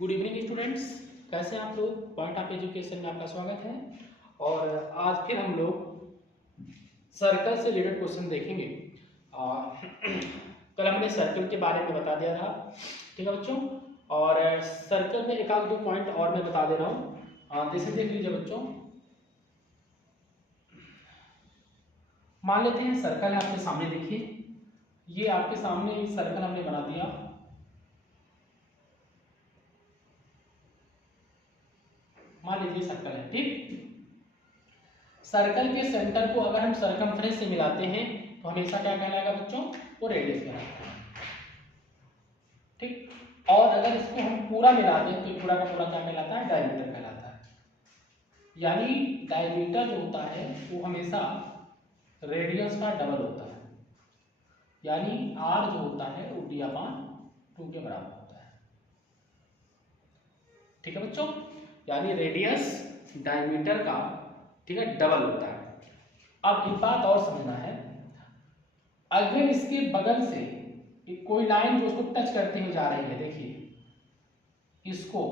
Good evening students, कैसे हैं आप लोग। पॉइंट ऑफ एजुकेशन में आपका स्वागत है। और आज फिर हम लोग सर्कल से रिलेटेड क्वेश्चन देखेंगे। कल हमने सर्कल के बारे में बता दिया था, ठीक है बच्चों। और सर्कल में एक आध दो पॉइंट और मैं बता दे रहा हूँ। जैसे देख लीजिए बच्चों, मान लेते हैं सर्कल है आपके सामने। देखिए ये आपके सामने सर्कल हमने बना दिया। मान लीजिए सर्कल है, ठीक। सर्कल के सेंटर को अगर हम सर्कमफ्रेंस से मिलाते हैं तो हमेशा क्या कहलाएगा बच्चों, वो रेडियस कहलाता है, ठीक। और अगर इसको हम पूरा मिलाते हैं तो पूरा का पूरा क्या कहलाता है, डायमीटर कहलाता है। यानी डायमीटर जो होता है वो हमेशा रेडियस का डबल होता है। यानी r जो होता है वो d/2 के बराबर होता है, ठीक है बच्चों। यानी रेडियस डायमीटर का, ठीक है, डबल होता है। अब एक बात और समझना है, अगर इसके बगल से कोई लाइन जो उसको टच करते हुए जा रही है, देखिए इसको,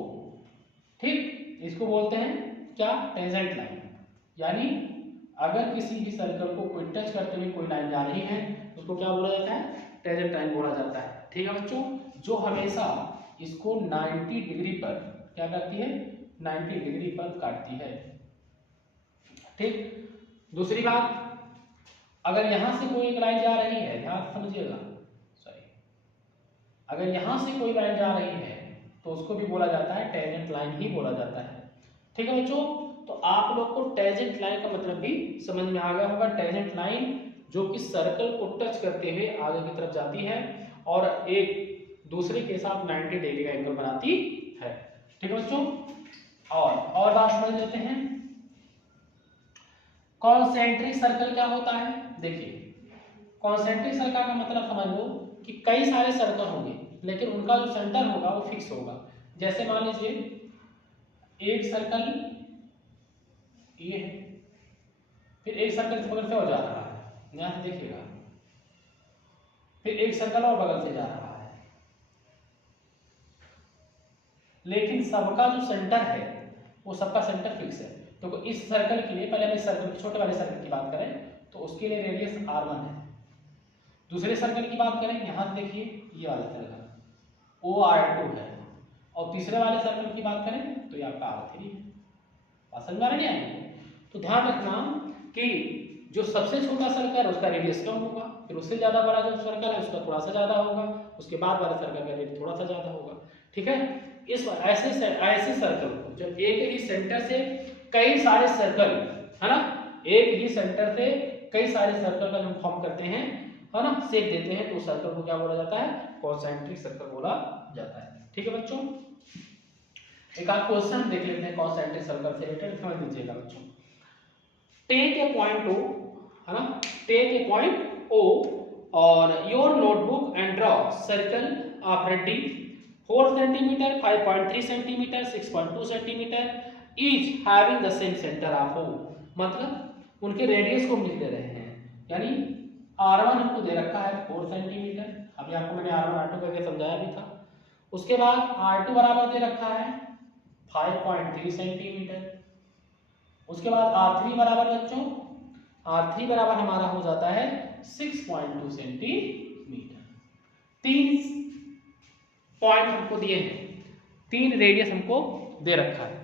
ठीक, इसको बोलते हैं क्या, टेंजेंट लाइन। यानी अगर किसी भी सर्कल को कोई टच करते हुए कोई लाइन जा रही है उसको क्या बोला जाता है, टेंजेंट लाइन बोला जाता है, ठीक है बच्चों। जो हमेशा इसको 90 डिग्री पर क्या करती है, 90 डिग्री पर काटती है, ठीक। दूसरी बात, अगर यहां से कोई एक लाइन जा रही है, ध्यान समझिएगा, सॉरी, अगर यहां से कोई लाइन जा रही है तो उसको भी बोला जाता है टेंजेंट लाइन ही बोला जाता है, ठीक है बच्चों। तो आप लोग को टेंजेंट लाइन का मतलब भी समझ में आ गया होगा। टेंजेंट लाइन जो कि सर्कल को टच करते हुए आगे की तरफ जाती है और एक दूसरे के साथ 90 डिग्री का एंगल बनाती है, ठीक है बच्चों। और बात समझ लेते हैं, कॉन्सेंट्रिक सर्कल क्या होता है। देखिए कॉन्सेंट्रिक सर्कल का मतलब समझ लो कि कई सारे सर्कल होंगे लेकिन उनका जो सेंटर होगा वो फिक्स होगा। जैसे मान लीजिए एक सर्कल ये है, फिर एक सर्कल से बगल से और जा रहा है, यहां से देखिएगा, फिर एक सर्कल और बगल से जा रहा है, लेकिन सबका जो सेंटर है वो सबका सेंटर फिक्स है। तो इस सर्कल के लिए, पहले हम इस सर्कल, छोटे वाले सर्कल की बात करें तो उसके लिए रेडियस r1 है। दूसरे सर्कल की बात करें, यहां से देखिए ये वाला सर्कल वो r2 है। और तीसरे वाले सर्कल की बात करें तो ये आपका r3 है। समझ में आ रहा है। तो ध्यान रखना कि जो सबसे छोटा सर्कल है उसका रेडियस कम होगा, फिर उससे ज्यादा बड़ा जो सर्कल है उसका थोड़ा सा ज्यादा होगा, उसके बाद वाले सर्कल का रेडियस थोड़ा सा ज्यादा होगा, ठीक है। इस ऐसे सर्कल को जब एक ही सेंटर से कई सारे सर्कल, है ना, एक ही सेंटर से कई सारे सर्कल का जो फॉर्म करते हैं, है ना, शेप देते हैं, तो उस सर्कल को क्या बोला जाता है, कॉन्सेंट्रिक सर्कल बोला जाता है, ठीक है बच्चों। एक आप क्वेश्चन देख लेते हैं कॉन्सेंट्रिक सर्कल से रिलेटेड, समझ लीजिएगा बच्चों। टेक ए पॉइंट O, है ना, टेक ए पॉइंट O और your notebook and draw circle of radius 4 centimetre, 5.3 centimetre, 6.2 centimetre, each having the same centre of O। मतलब उनके रेडियस को लिख दे रहे हैं। यानी R1 हमको दे रखा है 4 सेंटीमीटर, अभी आपको मैंने R1 R2 करके समझाया भी था। उसके बाद R2 बराबर दे रखा है 5.3 सेंटीमीटर। उसके बाद R3 बराबर बच्चों, R3 बराबर हमारा हो जाता है 6.2 सेंटीमीटर। 3 पॉइंट हमको दिए हैं, 3 रेडियस हमको दे रखा है,